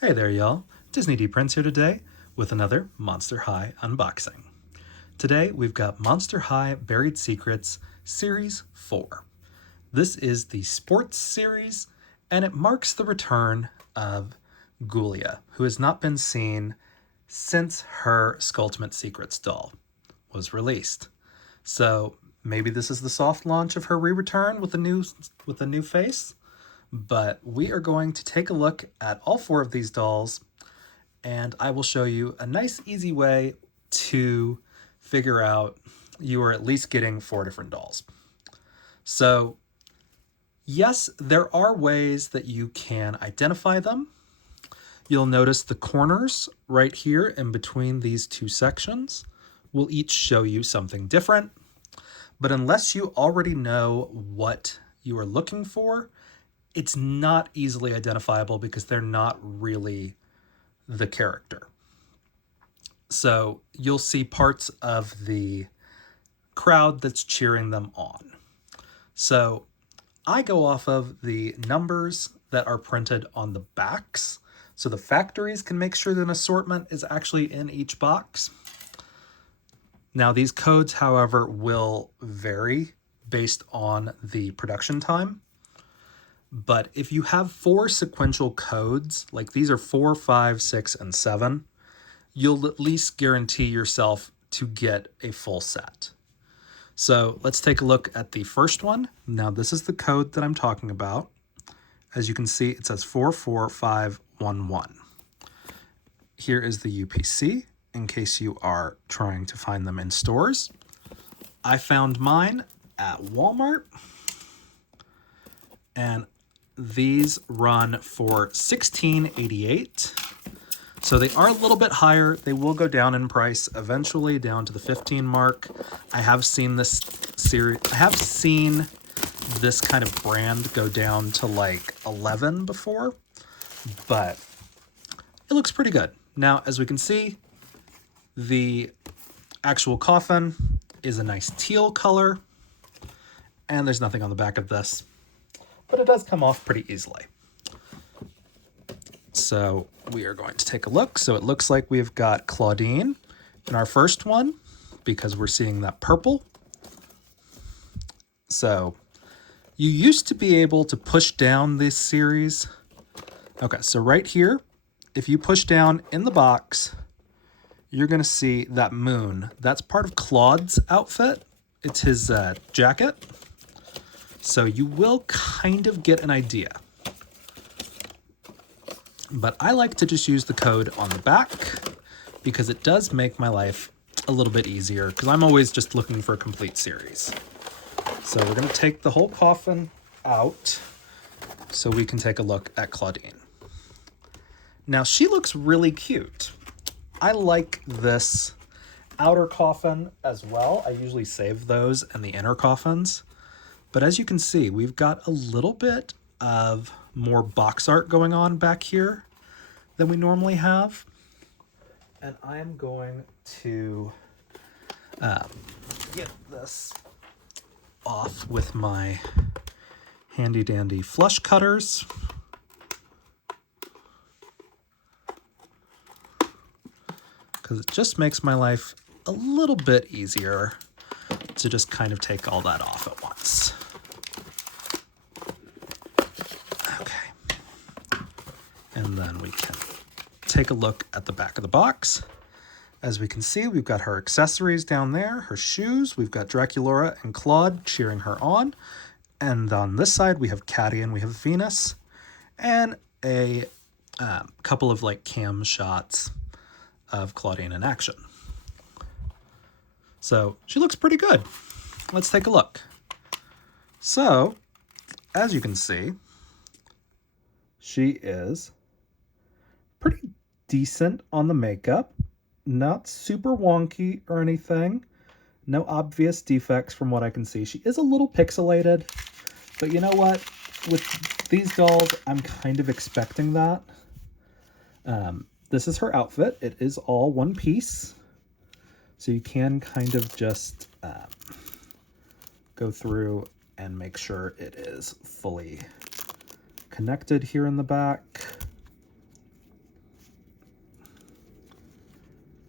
Hey there, y'all. Disney D Prince here today with another Monster High unboxing. Today we've got Monster High Buried Secrets Series 4. This is the sports series, and it marks the return of Ghoulia, who has not been seen since her Skulltimate Secrets doll was released. So maybe this is the soft launch of her re-return with a new face. But we are going to take a look at all four of these dolls, and I will show you a nice, easy way to figure out you are at least getting four different dolls. So, yes, there are ways that you can identify them. You'll notice the corners right here in between these two sections will each show you something different. But unless you already know what you are looking for, it's not easily identifiable because they're not really the character. So you'll see parts of the crowd that's cheering them on. So I go off of the numbers that are printed on the backs. So the factories can make sure that an assortment is actually in each box. Now these codes, however, will vary based on the production time. But if you have four sequential codes, like these are 4, 5, 6, and 7, you'll at least guarantee yourself to get a full set. So let's take a look at the first one. Now this is the code that I'm talking about. As you can see, it says 44511. Here is the UPC in case you are trying to find them in stores. I found mine at Walmart, and these run for $16.88. So they are a little bit higher. They will go down in price eventually, down to the 15 mark. I have seen this series. I have seen this kind of brand go down to like 11 before, but it looks pretty good. Now, as we can see, the actual coffin is a nice teal color, and there's nothing on the back of this, but it does come off pretty easily. So we are going to take a look. So it looks like we've got Claudine in our first one because we're seeing that purple. So you used to be able to push down this series. Okay, so right here, if you push down in the box, you're going to see that moon. That's part of Claude's outfit. It's his jacket. So you will kind of get an idea. But I like to just use the code on the back because it does make my life a little bit easier because I'm always just looking for a complete series. So we're going to take the whole coffin out so we can take a look at Claudine. Now she looks really cute. I like this outer coffin as well. I usually save those and the inner coffins. But as you can see, we've got a little bit of more box art going on back here than we normally have. And I am going to get this off with my handy dandy flush cutters. Because it just makes my life a little bit easier to just kind of take all that off at once. Okay. And then we can take a look at the back of the box. As we can see, we've got her accessories down there, her shoes. We've got Draculaura and Claude cheering her on. And on this side, we have Caddy and we have Venus. And a couple of like cam shots of Claudine in action. So she looks pretty good. Let's take a look. So, as you can see, she is pretty decent on the makeup. Not super wonky or anything. No obvious defects from what I can see. She is a little pixelated, but you know what? With these dolls, I'm kind of expecting that. This is her outfit. It is all one piece. So you can kind of just go through and make sure it is fully connected here in the back.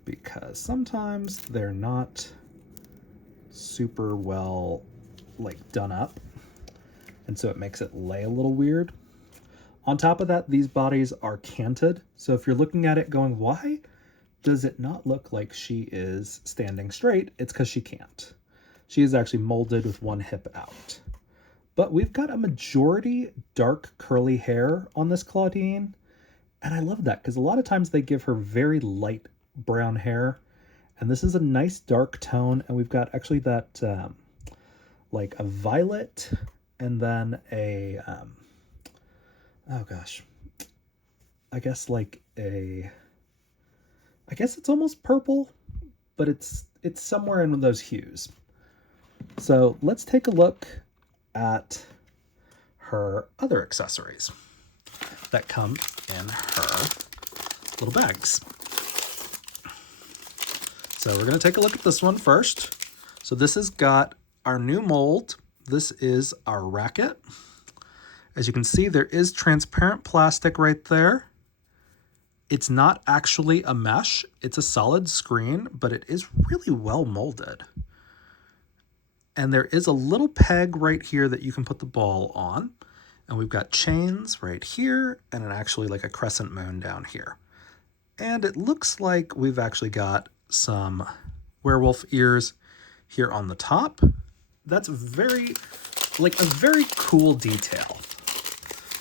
because sometimes they're not super well done up, and so it makes it lay a little weird. On top of that, these bodies are canted, so if you're looking at it going, why does it not look like she is standing straight? It's because she can't. She is actually molded with one hip out. But we've got a majority dark curly hair on this Claudine, and I love that because a lot of times they give her very light brown hair, and this is a nice dark tone, and we've got actually that like a violet and then a oh gosh, I guess it's almost purple, but it's somewhere in those hues. So let's take a look at her other accessories that come in her little bags. So we're going to take a look at this one first. So this has got our new mold. This is our racket. As you can see, there is transparent plastic right there. It's not actually a mesh. It's a solid screen, but it is really well molded. And there is a little peg right here that you can put the ball on. And we've got chains right here and actually like a crescent moon down here. And it looks like we've actually got some werewolf ears here on the top. That's a very cool detail.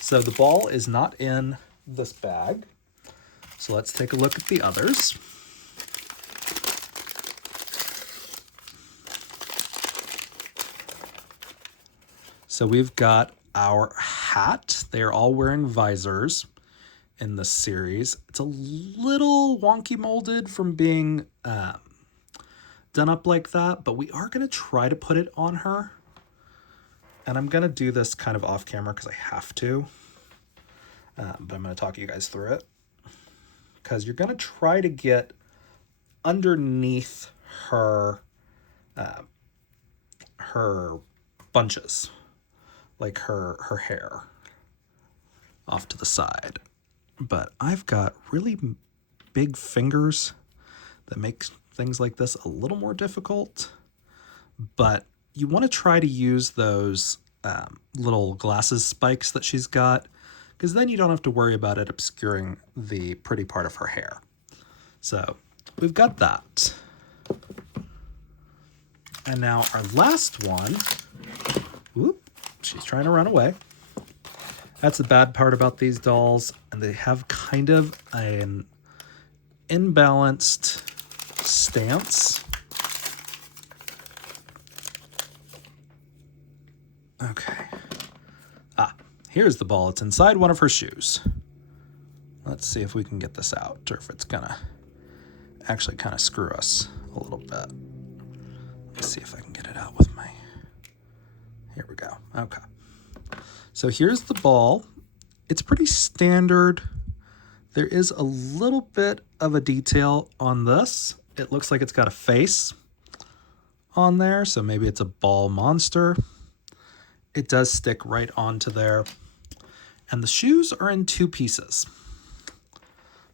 So the ball is not in this bag. So let's take a look at the others. So we've got our hat. They're all wearing visors in this series. It's a little wonky molded from being done up like that, but we are going to try to put it on her. And I'm going to do this kind of off camera because I have to. But I'm going to talk you guys through it. Because you're going to try to get underneath her bunches, like her hair off to the side. But I've got really big fingers that make things like this a little more difficult. But you want to try to use those little glasses spikes that she's got, because then you don't have to worry about it obscuring the pretty part of her hair. So we've got that. And now our last one, whoop, she's trying to run away. That's the bad part about these dolls, and they have kind of an imbalanced stance. Okay. Here's the ball. It's inside one of her shoes. Let's see if we can get this out, or if it's gonna actually kind of screw us a little bit. Let's see if I can get it out with my... Here we go. Okay. So here's the ball. It's pretty standard. There is a little bit of a detail on this. It looks like it's got a face on there, so maybe it's a ball monster. It does stick right onto there. And the shoes are in two pieces.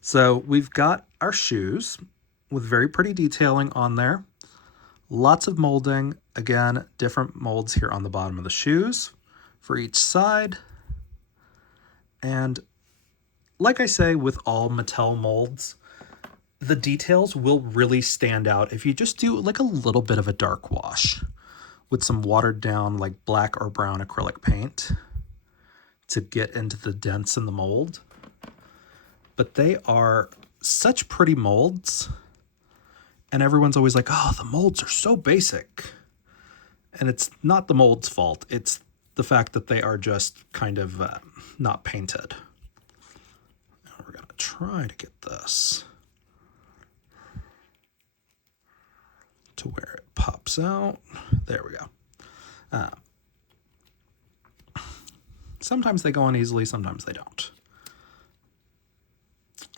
So we've got our shoes with very pretty detailing on there. Lots of molding. Again, different molds here on the bottom of the shoes for each side. And like I say, with all Mattel molds, the details will really stand out if you just do like a little bit of a dark wash with some watered down like black or brown acrylic paint to get into the dents in the mold. But they are such pretty molds, and everyone's always like, oh, the molds are so basic. And it's not the mold's fault. It's the fact that they are just kind of not painted. Now we're going to try to get this to where it pops out. There we go. Sometimes they go on easily, sometimes they don't.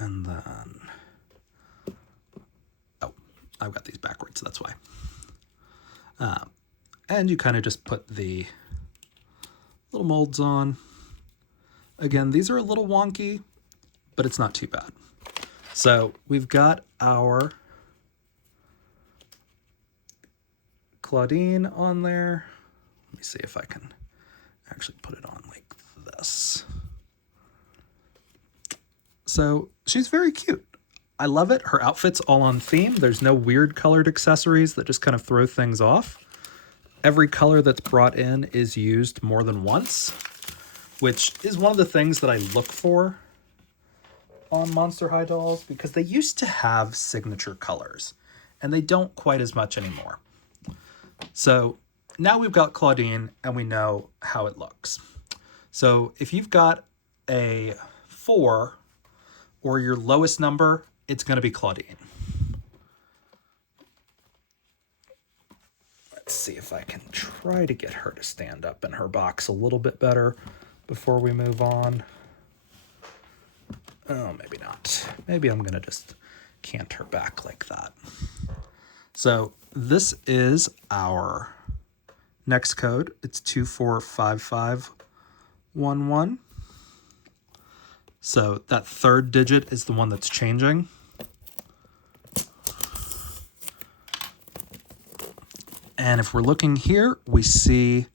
And then, oh, I've got these backwards, that's why. And you kind of just put the little molds on. Again, these are a little wonky, but it's not too bad. So we've got our Claudine on there. Let me see if I can actually put it on like this. So she's very cute. I love it. Her outfit's all on theme. There's no weird colored accessories that just kind of throw things off. Every color that's brought in is used more than once, which is one of the things that I look for on Monster High dolls, because they used to have signature colors and they don't quite as much anymore. So now we've got Claudine and we know how it looks. So if you've got a 4 or your lowest number, it's going to be Claudine. Let's see if I can try to get her to stand up in her box a little bit better before we move on. Oh, maybe not. Maybe I'm going to just cant her back like that. So this is our next code. It's 245511. So that third digit is the one that's changing. And if we're looking here, we see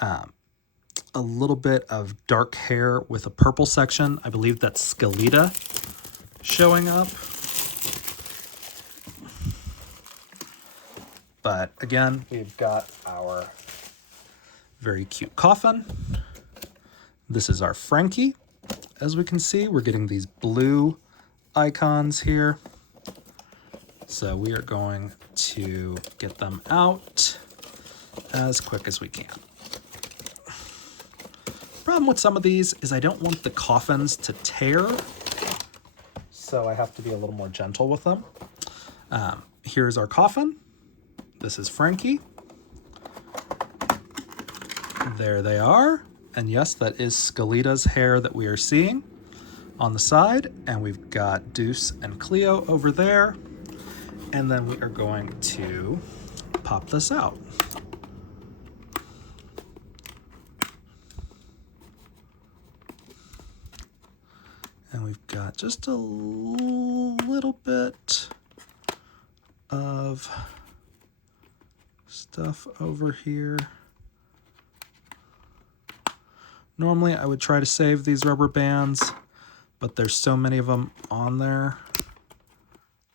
a little bit of dark hair with a purple section. I believe that's Scalita showing up. But again, we've got our very cute coffin. This is our Frankie. As we can see, we're getting these blue icons here. So we are going to get them out as quick as we can. Problem with some of these is I don't want the coffins to tear, so I have to be a little more gentle with them. Here's our coffin. This is Frankie. There they are. And yes, that is Scalita's hair that we are seeing on the side. And we've got Deuce and Cleo over there. And then we are going to pop this out. And we've got just a little bit of stuff over here. Normally I would try to save these rubber bands, but there's so many of them on there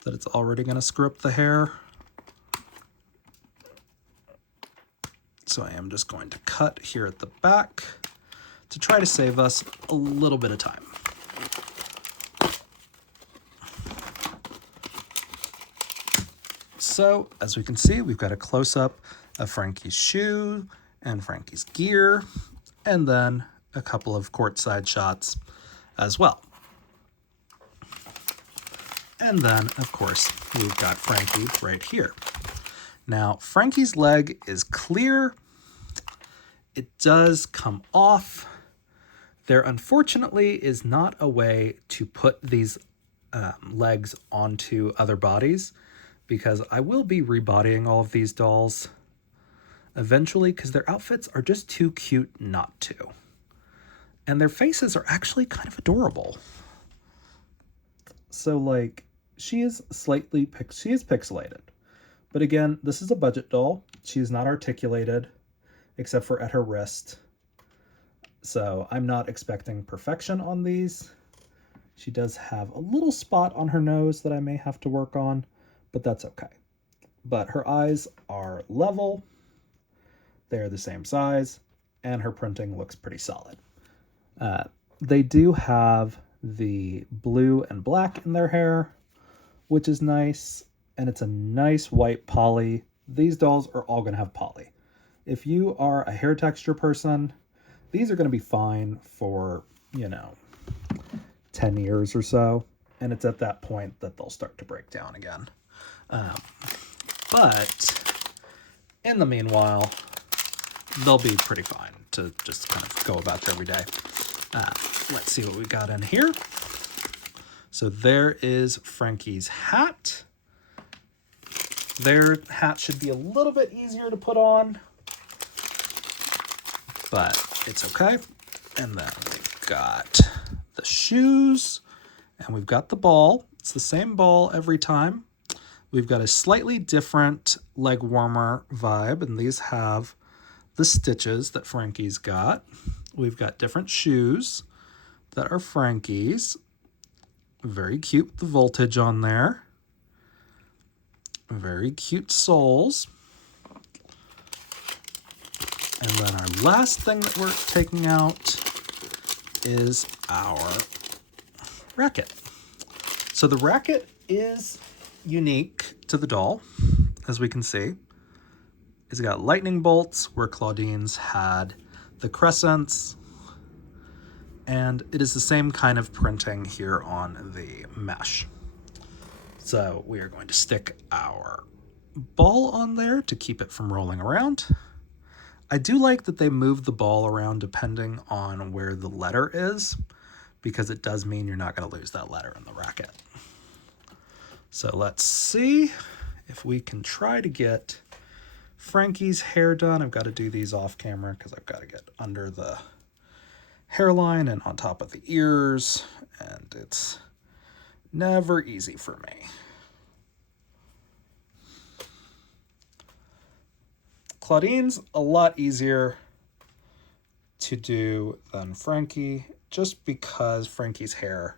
that it's already going to screw up the hair. So I am just going to cut here at the back to try to save us a little bit of time. So as we can see, we've got a close-up of Frankie's shoe and Frankie's gear, and then a couple of courtside shots as well. And then, of course, we've got Frankie right here. Now, Frankie's leg is clear. It does come off. There, unfortunately, is not a way to put these legs onto other bodies, because I will be rebodying all of these dolls eventually, because their outfits are just too cute not to. And their faces are actually kind of adorable. So, like, she is pixelated. But again, this is a budget doll. She is not articulated, except for at her wrist. So I'm not expecting perfection on these. She does have a little spot on her nose that I may have to work on, but that's okay. But her eyes are level. They're the same size, and her printing looks pretty solid. They do have the blue and black in their hair, which is nice, and it's a nice white poly. These dolls are all going to have poly. If you are a hair texture person, these are going to be fine for, 10 years or so, and it's at that point that they'll start to break down again. But in the meanwhile, they'll be pretty fine to just kind of go about their everyday. Let's see what we got in here. So there is Frankie's hat. Their hat should be a little bit easier to put on, but it's okay. And then we've got the shoes, and we've got the ball. It's the same ball every time, We've got a slightly different leg warmer vibe, and these have the stitches that Frankie's got. We've got different shoes that are Frankie's. Very cute with the voltage on there. Very cute soles. And then our last thing that we're taking out is our racket. So the racket is unique to the doll, as we can see. It's got lightning bolts where Claudine's had the crescents, and it is the same kind of printing here on the mesh. So we are going to stick our ball on there to keep it from rolling around. I do like that they move the ball around depending on where the letter is, because it does mean you're not going to lose that letter in the racket. So let's see if we can try to get Frankie's hair done. I've got to do these off camera because I've got to get under the hairline and on top of the ears, and it's never easy for me. Claudine's a lot easier to do than Frankie, just because Frankie's hair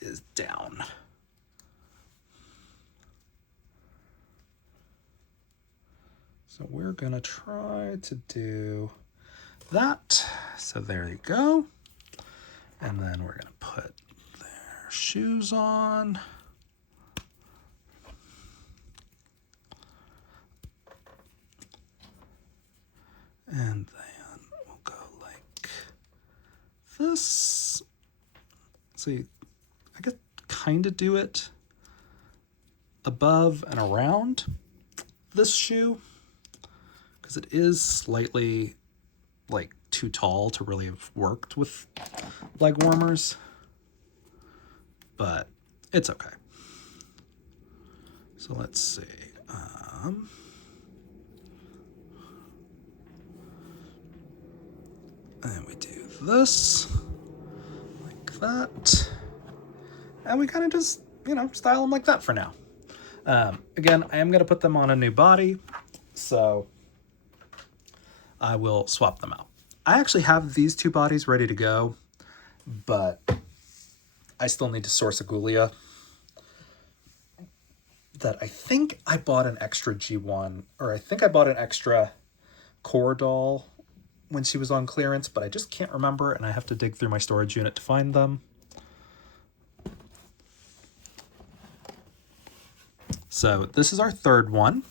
is down. So we're gonna try to do that. So there you go. And then we're gonna put their shoes on. And then we'll go like this. So I guess kind of do it above and around this shoe, because it is slightly like too tall to really have worked with leg warmers, but it's okay. So let's see. And we do this, like that. And we kind of just, style them like that for now. Again, I am going to put them on a new body, so I will swap them out. I actually have these two bodies ready to go, but I still need to source a Ghoulia that I think I bought an extra G1, or I think I bought an extra core doll when she was on clearance, but I just can't remember, and I have to dig through my storage unit to find them. So this is our third one.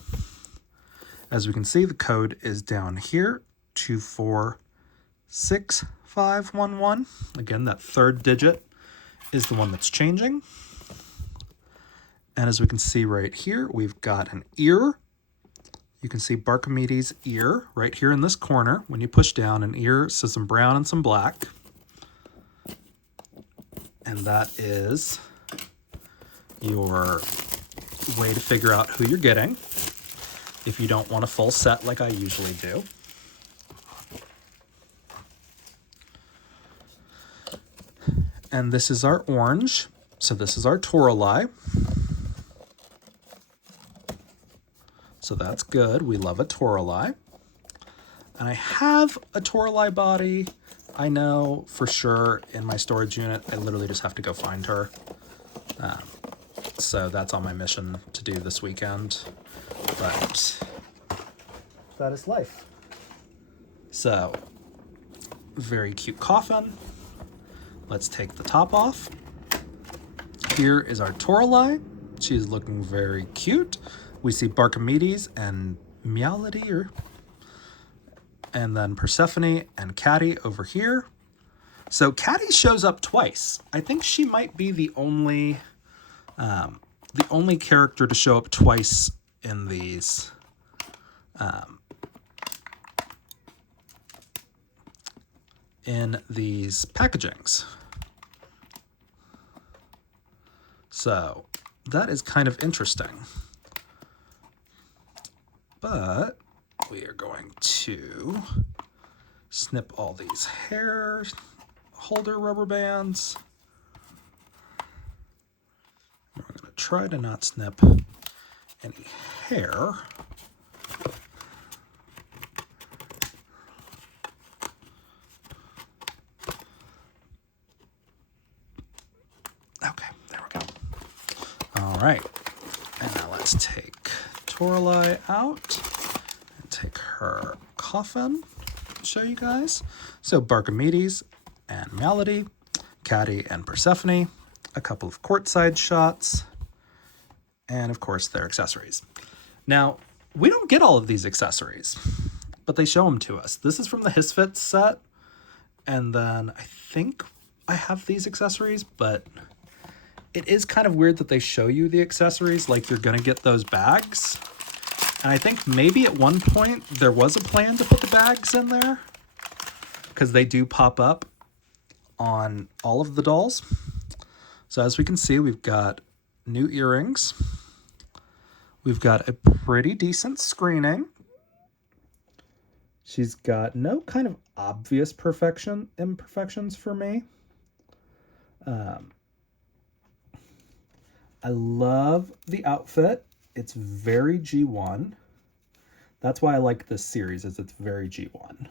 As we can see, the code is down here, 246511. Again, that third digit is the one that's changing. And as we can see right here, we've got an ear. You can see Barkamedes' ear right here in this corner. When you push down, an ear says some brown and some black. And that is your way to figure out who you're getting if you don't want a full set like I usually do. And this is our orange. So this is our Toralei. So that's good. We love a Toralei. And I have a Toralei body, I know for sure, in my storage unit. I literally just have to go find her. So that's on my mission to do this weekend. But that is life. So, very cute coffin. Let's take the top off. Here is our Toralei. She's looking very cute. We see Barkamedes and Meowlity, and then Persephone and Caddy over here. So Caddy shows up twice. I think she might be the only character to show up twice in these packagings. So that is kind of interesting. But we are going to snip all these hair holder rubber bands. We're going to try to not snip any hair. Okay, there we go. All right, and now let's take Toralei out and take her coffin and show you guys. So Barkimedes and Malady, Caddy and Persephone, a couple of courtside shots, and of course their accessories. Now, we don't get all of these accessories, but they show them to us. This is from the Hisfits set, and then I think I have these accessories, but it is kind of weird that they show you the accessories like you're going to get those bags. And I think maybe at one point there was a plan to put the bags in there, because they do pop up on all of the dolls. So as we can see, we've got new earrings. We've got a pretty decent screening. She's got no kind of obvious imperfections for me. I love the outfit. It's very G1. That's why I like this series, is it's very G1.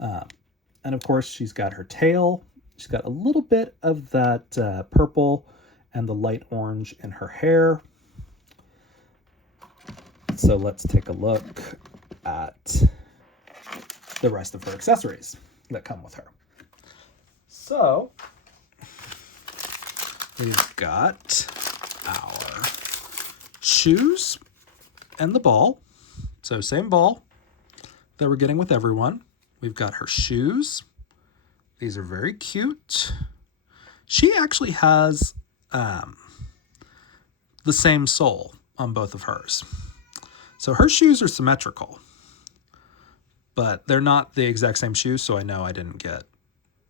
And of course, she's got her tail. She's got a little bit of that purple and the light orange in her hair. So let's take a look at the rest of her accessories that come with her. So we've got our shoes and the ball. So same ball that we're getting with everyone. We've got her shoes. These are very cute. She actually has the same sole on both of hers. So her shoes are symmetrical, but they're not the exact same shoes, so I know I didn't get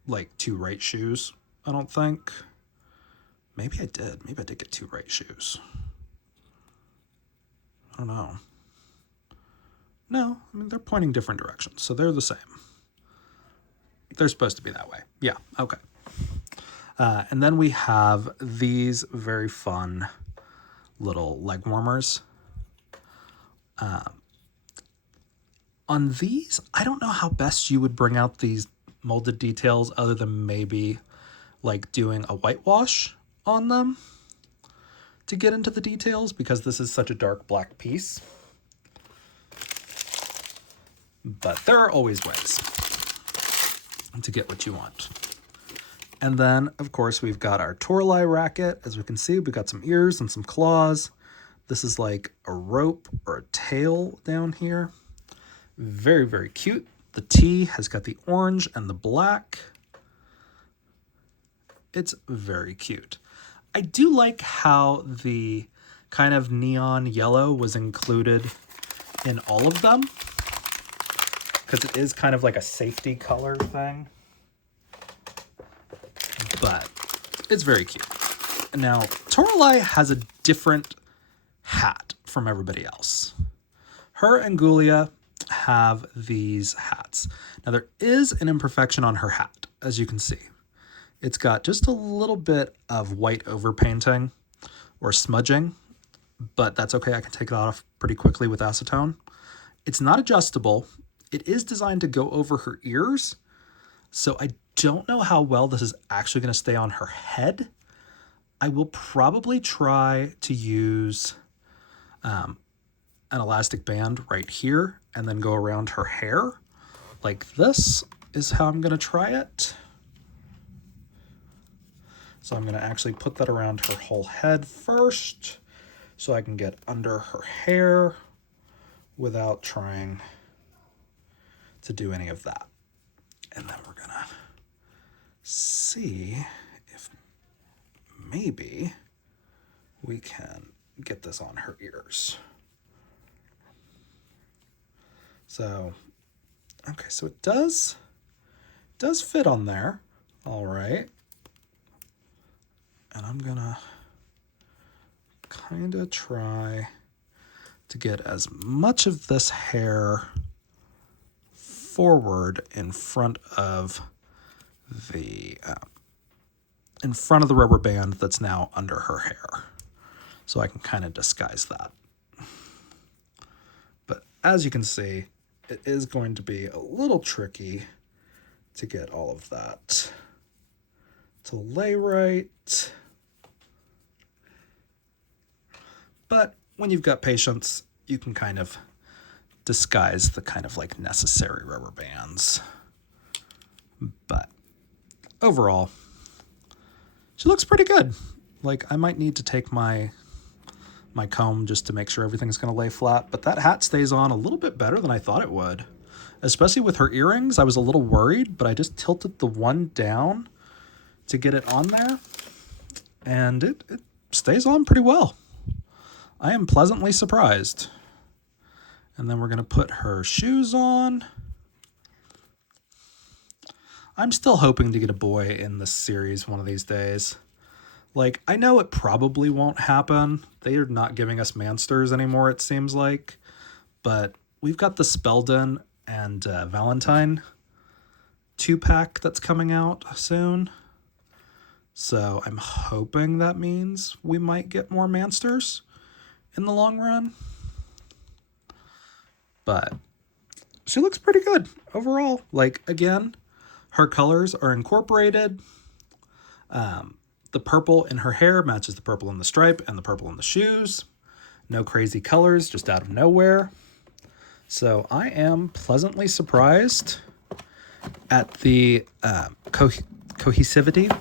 like two right shoes, I don't think. Maybe I did. Maybe I did get two right shoes. I don't know. No, I mean, they're pointing different directions, so they're the same. They're supposed to be that way. Yeah, okay. And then we have these very fun little leg warmers. On these, I don't know how best you would bring out these molded details other than maybe like doing a whitewash on them to get into the details, because this is such a dark black piece. But there are always ways to get what you want. And then, of course, we've got our Toralei racket. As we can see, we've got some ears and some claws. This is like a rope or a tail down here. Very, very cute. The T has got the orange and the black. It's very cute. I do like how the kind of neon yellow was included in all of them, because it is kind of like a safety color thing. But it's very cute. Now, Toralei has a different hat from everybody else. Her and Ghoulia have these hats. Now, there is an imperfection on her hat, as you can see. It's got just a little bit of white overpainting or smudging, but that's okay. I can take that off pretty quickly with acetone. It's not adjustable. It is designed to go over her ears, so I don't know how well this is actually going to stay on her head. I will probably try to use an elastic band right here and then go around her hair. Like this is how I'm going to try it. So I'm going to actually put that around her whole head first so I can get under her hair without trying to do any of that. And then we're going to see if maybe we can get this on her ears. So, okay, so it does fit on there. All right. And I'm gonna kind of try to get as much of this hair forward in front of the rubber band that's now under her hair. so I can kind of disguise that. But as you can see, it is going to be a little tricky to get all of that to lay right. But when you've got patience, you can kind of disguise the kind of like necessary rubber bands. But overall, she looks pretty good. Like, I might need to take my comb just to make sure everything's going to lay flat, but that hat stays on a little bit better than I thought it would. Especially with her earrings, I was a little worried, but I just tilted the one down to get it on there, and it stays on pretty well. I am pleasantly surprised. And then we're going to put her shoes on. I'm still hoping to get a boy in this series one of these days. Like, I know it probably won't happen. They are not giving us Mansters anymore, it seems like. But we've got the Spelden and Valentine 2-pack that's coming out soon. So I'm hoping that means we might get more Mansters in the long run. But she looks pretty good overall. Like, again, her colors are incorporated. The purple in her hair matches the purple in the stripe and the purple in the shoes. No crazy colors, just out of nowhere. So I am pleasantly surprised at the cohesivity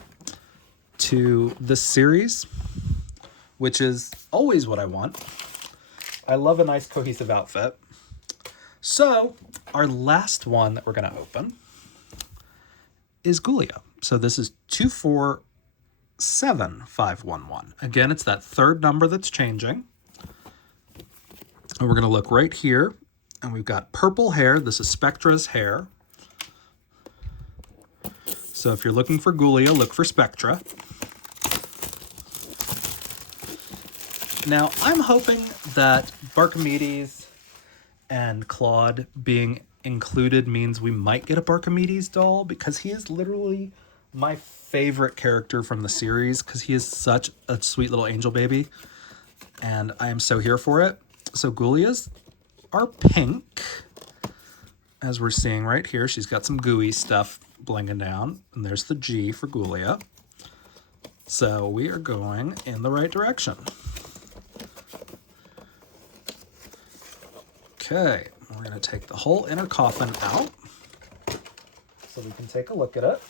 to this series, which is always what I want. I love a nice cohesive outfit. So our last one that we're going to open is Ghoulia. So this is 247511. Again, it's that third number that's changing. And we're going to look right here. And we've got purple hair. This is Spectra's hair. So if you're looking for Ghoulia, look for Spectra. Now, I'm hoping that Barkamedes and Claude being included means we might get a Barkamedes doll, because he is literally my favorite character from the series, because he is such a sweet little angel baby, and I am so here for it. So Ghoulia's are pink, as we're seeing right here. She's got some gooey stuff blinging down, and there's the G for Ghoulia. So we are going in the right direction. Okay, we're going to take the whole inner coffin out so we can take a look at it.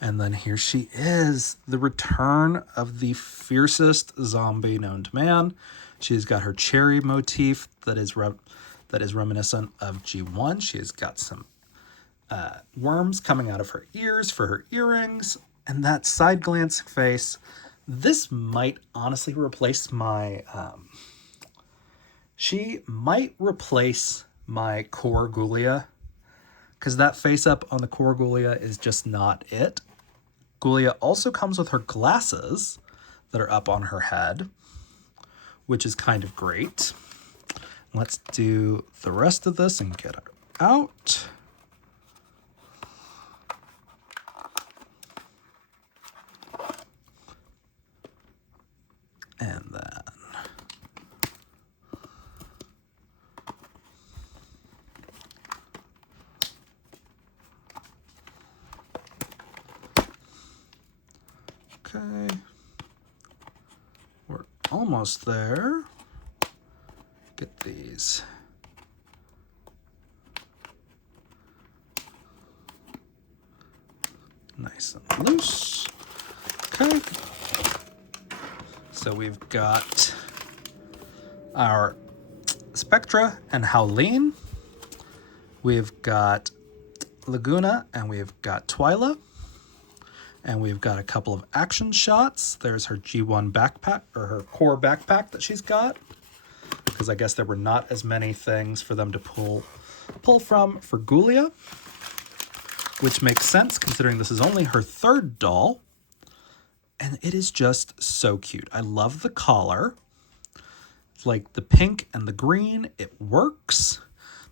And then here she is, the return of the fiercest zombie known to man. She's got her cherry motif that is reminiscent of G1. She has got some worms coming out of her ears for her earrings, and that side glancing face. This might honestly replace my, she might replace my core Ghoulia, because that face up on the core Ghoulia is just not it. Ghoulia also comes with her glasses that are up on her head, which is kind of great. Let's do the rest of this and get her out. And then okay, we're almost there. Get these nice and loose. Okay. So we've got our Spectra and Howleen. We've got Laguna and we've got Twyla. And we've got a couple of action shots. There's her G1 backpack, or her core backpack that she's got, because I guess there were not as many things for them to pull from for Ghoulia, which makes sense considering this is only her third doll. And it is just so cute. I love the collar. Like the pink and the green, it works.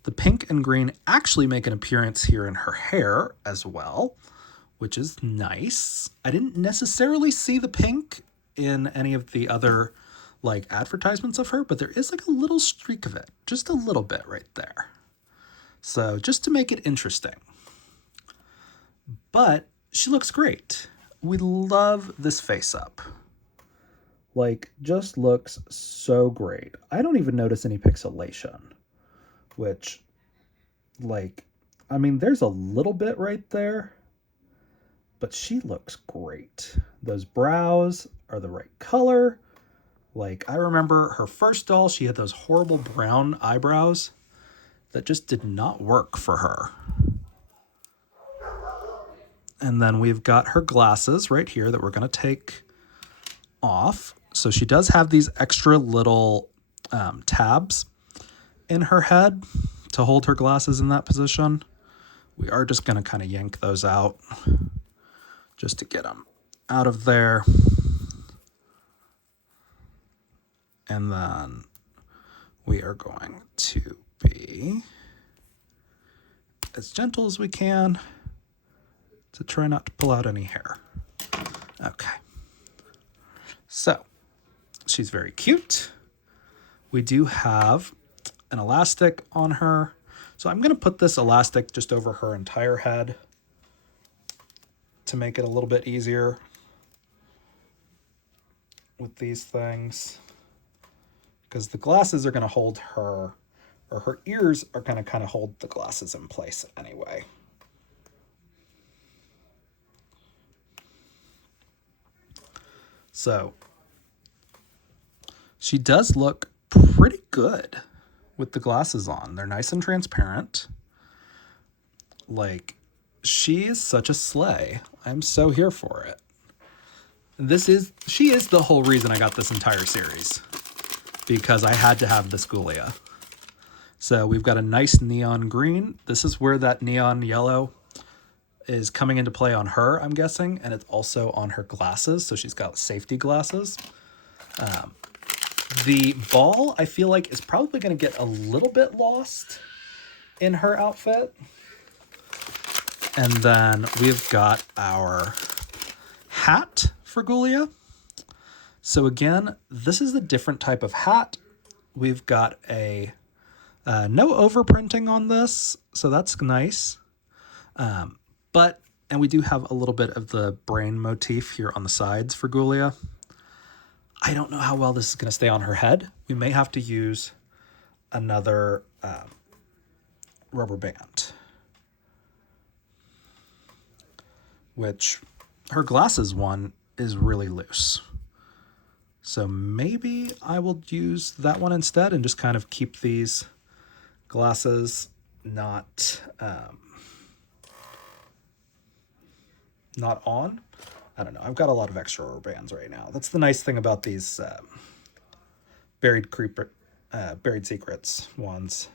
The pink and green actually make an appearance here in her hair as well, which is nice. I didn't necessarily see the pink in any of the other like advertisements of her, but there is like a little streak of it, just a little bit right there. So just to make it interesting. But she looks great. We love this face up. Like, just looks so great. I don't even notice any pixelation, which, like, I mean, there's a little bit right there, but she looks great. Those brows are the right color. Like, I remember her first doll, she had those horrible brown eyebrows that just did not work for her. And then we've got her glasses right here that we're going to take off. So she does have these extra little tabs in her head to hold her glasses in that position. We are just going to kind of yank those out just to get them out of there. And then we are going to be as gentle as we can to try not to pull out any hair. Okay. So, she's very cute. We do have an elastic on her. So I'm going to put this elastic just over her entire head to make it a little bit easier with these things. Because the glasses are going to hold her, or her ears are going to kind of hold the glasses in place anyway. So she does look pretty good with the glasses on. They're nice and transparent. Like, she is such a sleigh. I'm so here for it. She is the whole reason I got this entire series, because I had to have this Ghoulia. So we've got a nice neon green. This is where that neon yellow is coming into play on her, I'm guessing, and it's also on her glasses. So she's got safety glasses. The ball, I feel like, is probably going to get a little bit lost in her outfit. And then we've got our hat for Ghoulia. So again, this is a different type of hat. We've got a no overprinting on this, so that's nice. And we do have a little bit of the brain motif here on the sides for Ghoulia. I don't know how well this is going to stay on her head. We may have to use another rubber band, which her glasses one is really loose. So maybe I will use that one instead and just kind of keep these glasses not on. I don't know. I've got a lot of extra rubber bands right now. That's the nice thing about these Buried Secrets ones,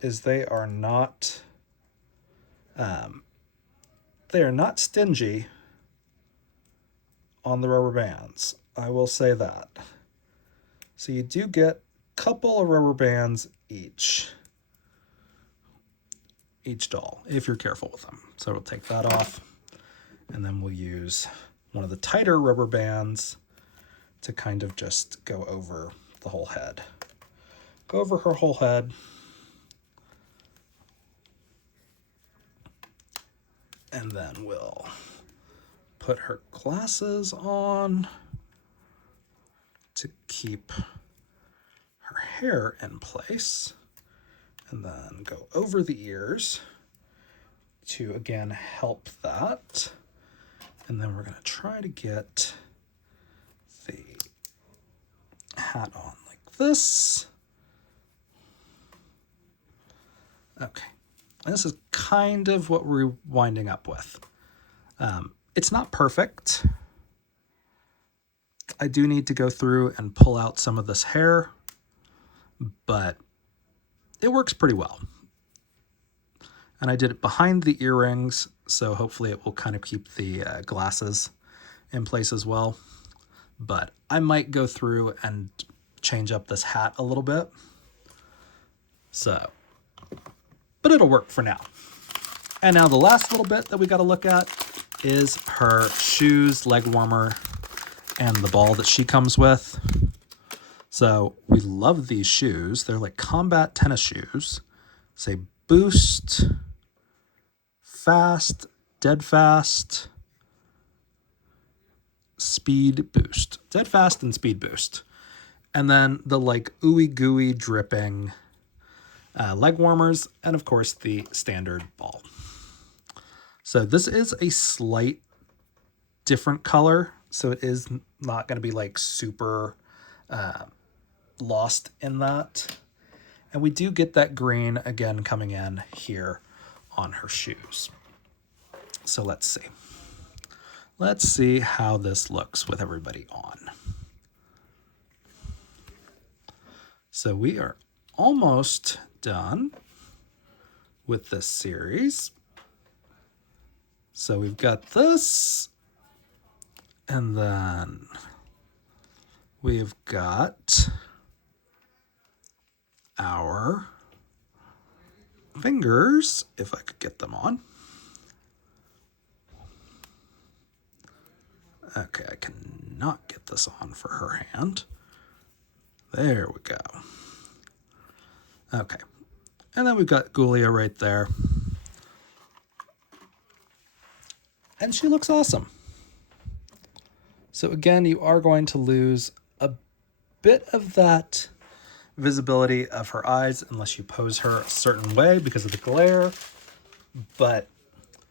is they are not stingy on the rubber bands. I will say that. So you do get a couple of rubber bands each doll, if you're careful with them. So we'll take that off, and then we'll use one of the tighter rubber bands to kind of just go over the whole head. Go over her whole head. And then we'll put her glasses on to keep her hair in place. And then go over the ears to, again, help that. And then we're going to try to get the hat on like this. Okay. And this is kind of what we're winding up with. It's not perfect. I do need to go through and pull out some of this hair, but it works pretty well. And I did it behind the earrings, so hopefully it will kind of keep the glasses in place as well. But I might go through and change up this hat a little bit. So, but it'll work for now. And now the last little bit that we got to look at is her shoes, leg warmer, and the ball that she comes with. So we love these shoes. They're like combat tennis shoes. Say boost, fast, dead fast, speed boost. Dead fast and speed boost. And then the like ooey gooey dripping leg warmers, and of course the standard ball. So this is a slight different color. So it is not going to be like super lost in that. And we do get that green again coming in here on her shoes. So let's see. Let's see how this looks with everybody on. So we are almost done with this series. So we've got this, and then we've got our fingers, if I could get them on. Okay, I cannot get this on for her hand. There we go. Okay. And then we've got Ghoulia right there. And she looks awesome. So again, you are going to lose a bit of that visibility of her eyes unless you pose her a certain way because of the glare. But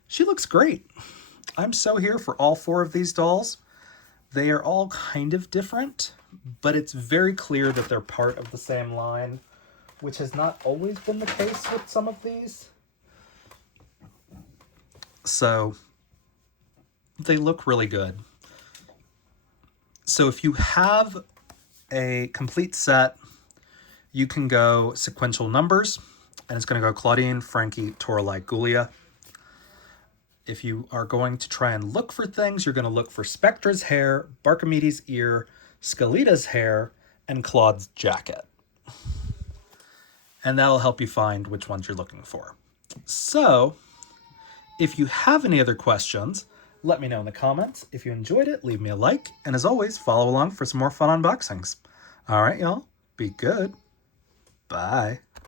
she looks great. I'm so here for all 4 of these dolls. They are all kind of different, but it's very clear that they're part of the same line, which has not always been the case with some of these. So they look really good. So if you have a complete set, you can go sequential numbers, and it's going to go Claudine, Frankie, Toralei, Ghoulia. If you are going to try and look for things, you're going to look for Spectra's hair, Barkamedes' ear, Skeleta's hair, and Claude's jacket. And that'll help you find which ones you're looking for. So, if you have any other questions, let me know in the comments. If you enjoyed it, leave me a like. And as always, follow along for some more fun unboxings. All right, y'all. Be good. Bye.